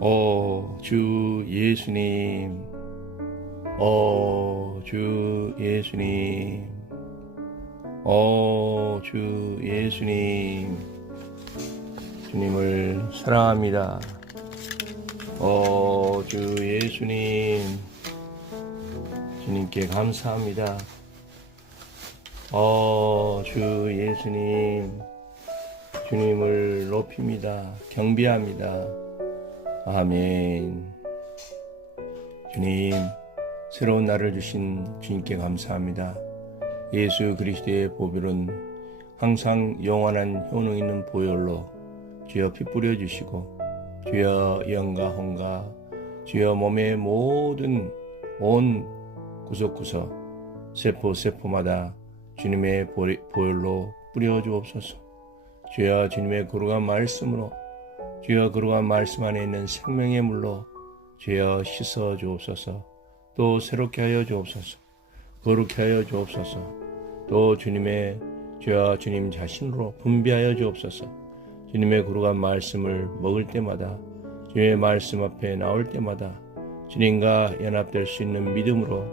오, 주 예수님. 오, 주 예수님. 오, 주 예수님. 주님을 사랑합니다. 오, 주 예수님. 주님께 감사합니다. 오, 주 예수님. 주님을 높입니다. 경비합니다. 아멘. 주님, 새로운 날을 주신 주님께 감사합니다. 예수 그리스도의 보혈은 항상 영원한 효능 있는 보혈로 주여 피 뿌려 주시고 주여 영과 혼과 주여 몸의 모든 온 구석구석 세포 세포마다 주님의 보혈로 뿌려 주옵소서. 주여 주님의 거룩한 말씀으로 주여 그러한 말씀 안에 있는 생명의 물로 주여 씻어 주옵소서. 또 새롭게 하여 주옵소서. 거룩게 하여 주옵소서. 또 주님의 주여 주님 자신으로 분비하여 주옵소서. 주님의 거룩한 말씀을 먹을 때마다 주님의 말씀 앞에 나올 때마다 주님과 연합될 수 있는 믿음으로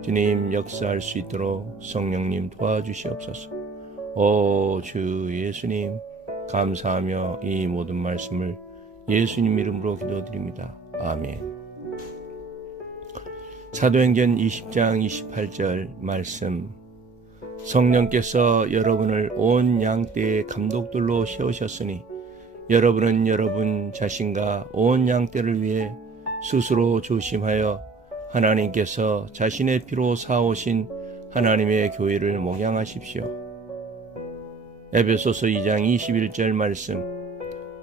주님 역사할 수 있도록 성령님 도와주시옵소서. 오 주 예수님 감사하며 이 모든 말씀을 예수님 이름으로 기도드립니다. 아멘. 사도행전 20장 28절 말씀 성령께서 여러분을 온 양떼의 감독들로 세우셨으니 여러분은 여러분 자신과 온 양떼를 위해 스스로 조심하여 하나님께서 자신의 피로 사오신 하나님의 교회를 목양하십시오. 에베소서 2장 21절 말씀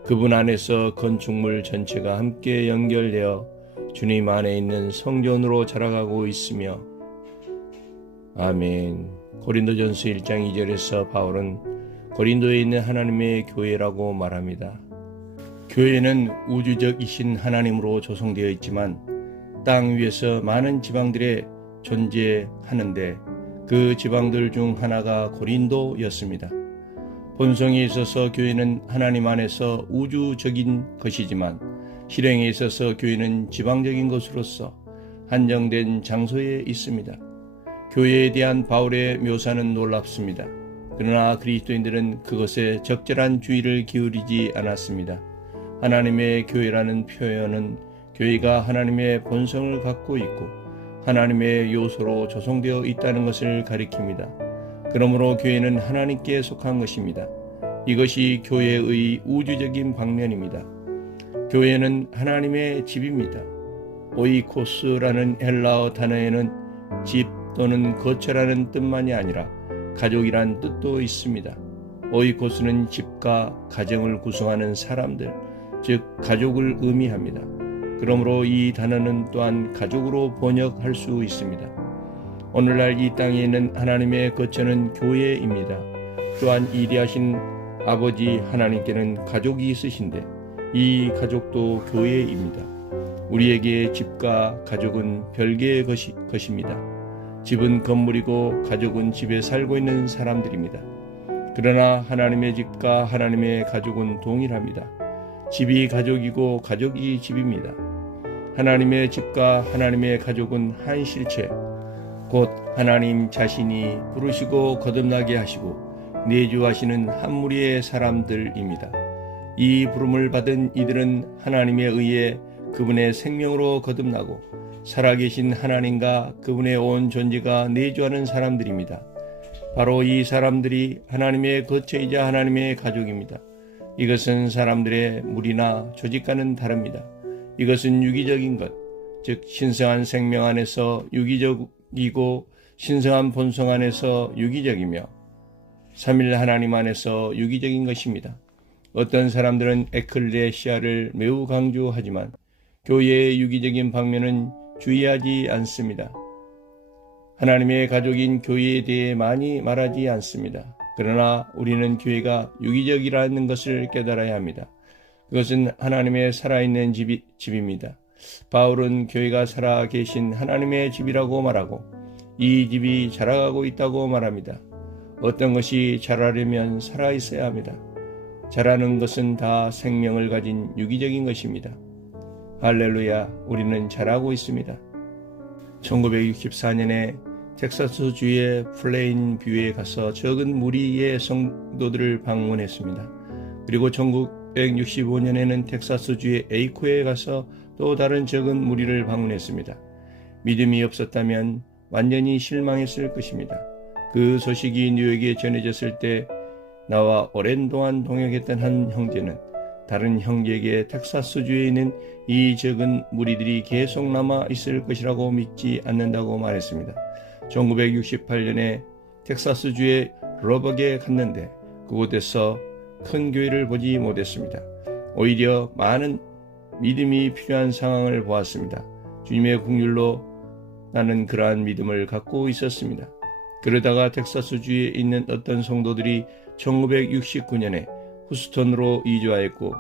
그분 안에서 건축물 전체가 함께 연결되어 주님 안에 있는 성전으로 자라가고 있으며 아멘 고린도전서 1장 2절에서 바울은 고린도에 있는 하나님의 교회라고 말합니다. 교회는 우주적이신 하나님으로 조성되어 있지만 땅 위에서 많은 지방들에 존재하는데 그 지방들 중 하나가 고린도였습니다. 본성에 있어서 교회는 하나님 안에서 우주적인 것이지만 실행에 있어서 교회는 지방적인 것으로서 한정된 장소에 있습니다. 교회에 대한 바울의 묘사는 놀랍습니다. 그러나 그리스도인들은 그것에 적절한 주의를 기울이지 않았습니다. 하나님의 교회라는 표현은 교회가 하나님의 본성을 갖고 있고 하나님의 요소로 조성되어 있다는 것을 가리킵니다. 그러므로 교회는 하나님께 속한 것입니다. 이것이 교회의 우주적인 방면입니다. 교회는 하나님의 집입니다. 오이코스라는 헬라어 단어에는 집 또는 거처라는 뜻만이 아니라 가족이란 뜻도 있습니다. 오이코스는 집과 가정을 구성하는 사람들, 즉 가족을 의미합니다. 그러므로 이 단어는 또한 가족으로 번역할 수 있습니다. 오늘날 이 땅에 있는 하나님의 거처는 교회입니다. 또한 이리하신 아버지 하나님께는 가족이 있으신데 이 가족도 교회입니다. 우리에게 집과 가족은 별개의 것이, 것입니다. 집은 건물이고 가족은 집에 살고 있는 사람들입니다. 그러나 하나님의 집과 하나님의 가족은 동일합니다. 집이 가족이고 가족이 집입니다. 하나님의 집과 하나님의 가족은 한 실체, 곧 하나님 자신이 부르시고 거듭나게 하시고 내주하시는 한 무리의 사람들입니다. 이 부름을 받은 이들은 하나님에 의해 그분의 생명으로 거듭나고 살아계신 하나님과 그분의 온 존재가 내주하는 사람들입니다. 바로 이 사람들이 하나님의 거처이자 하나님의 가족입니다. 이것은 사람들의 무리나 조직과는 다릅니다. 이것은 유기적인 것, 즉 신성한 생명 안에서 유기적 이고 신성한 본성 안에서 유기적이며 삼일 하나님 안에서 유기적인 것입니다. 어떤 사람들은 에클레시아를 매우 강조하지만 교회의 유기적인 방면은 주의하지 않습니다. 하나님의 가족인 교회에 대해 많이 말하지 않습니다. 그러나 우리는 교회가 유기적이라는 것을 깨달아야 합니다. 그것은 하나님의 살아있는 집이, 집입니다. 바울은 교회가 살아 계신 하나님의 집이라고 말하고 이 집이 자라가고 있다고 말합니다. 어떤 것이 자라려면 살아 있어야 합니다. 자라는 것은 다 생명을 가진 유기적인 것입니다. 할렐루야, 우리는 잘하고 있습니다. 1964년에 텍사스주의 플레인 뷰에 가서 적은 무리의 성도들을 방문했습니다. 그리고 1965년에는 텍사스주의 에이코에 가서 또 다른 적은 무리를 방문했습니다. 믿음이 없었다면 완전히 실망했을 것입니다. 그 소식이 뉴욕에 전해졌을 때 나와 오랜 동안 동역했던 한 형제는 다른 형제에게 텍사스주에 있는 이 적은 무리들이 계속 남아 있을 것이라고 믿지 않는다고 말했습니다. 1968년에 텍사스주의 러버에 갔는데 그곳에서 큰 교회를 보지 못했습니다. 오히려 많은 믿음이 필요한 상황을 보았습니다. 주님의 국률로 나는 그러한 믿음을 갖고 있었습니다. 그러다가 텍사스주에 있는 어떤 성도들이 1969년에 후스턴으로 이주하였고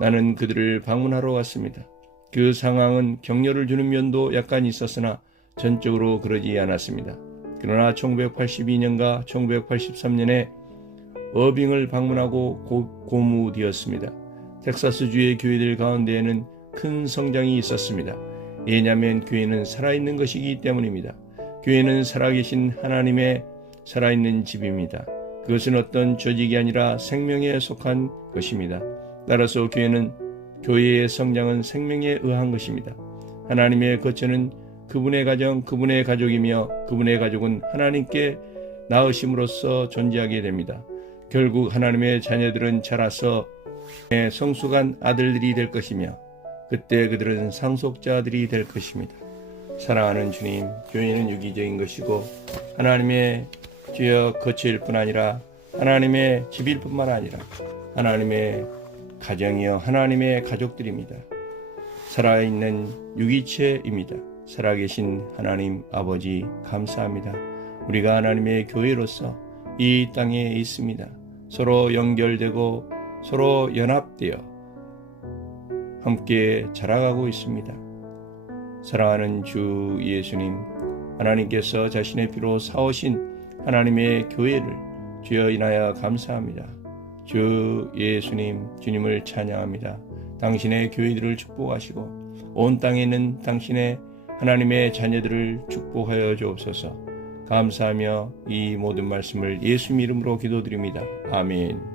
나는 그들을 방문하러 왔습니다. 그 상황은 격려를 주는 면도 약간 있었으나 전적으로 그러지 않았습니다. 그러나 1982년과 1983년에 어빙을 방문하고 고, 고무되었습니다. 텍사스주의 교회들 가운데에는 큰 성장이 있었습니다. 왜냐하면 교회는 살아있는 것이기 때문입니다. 교회는 살아계신 하나님의 살아있는 집입니다. 그것은 어떤 조직이 아니라 생명에 속한 것입니다. 따라서 교회는 교회의 성장은 생명에 의한 것입니다. 하나님의 거처는 그분의 가정, 그분의 가족이며 그분의 가족은 하나님께 낳으심으로써 존재하게 됩니다. 결국 하나님의 자녀들은 자라서 성숙한 아들들이 될 것이며 그때 그들은 상속자들이 될 것입니다. 사랑하는 주님, 교회는 유기적인 것이고 하나님의 주여 거처일 뿐 아니라 하나님의 집일 뿐만 아니라 하나님의 가정이여 하나님의 가족들입니다. 살아있는 유기체입니다. 살아계신 하나님 아버지 감사합니다. 우리가 하나님의 교회로서 이 땅에 있습니다. 서로 연결되고 서로 연합되어 함께 자라가고 있습니다. 사랑하는 주 예수님, 하나님께서 자신의 피로 사오신 하나님의 교회를 주여 인하여 감사합니다. 주 예수님, 주님을 찬양합니다. 당신의 교회들을 축복하시고 온 땅에 있는 당신의 하나님의 자녀들을 축복하여 주옵소서. 감사하며 이 모든 말씀을 예수 이름으로 기도드립니다. 아멘.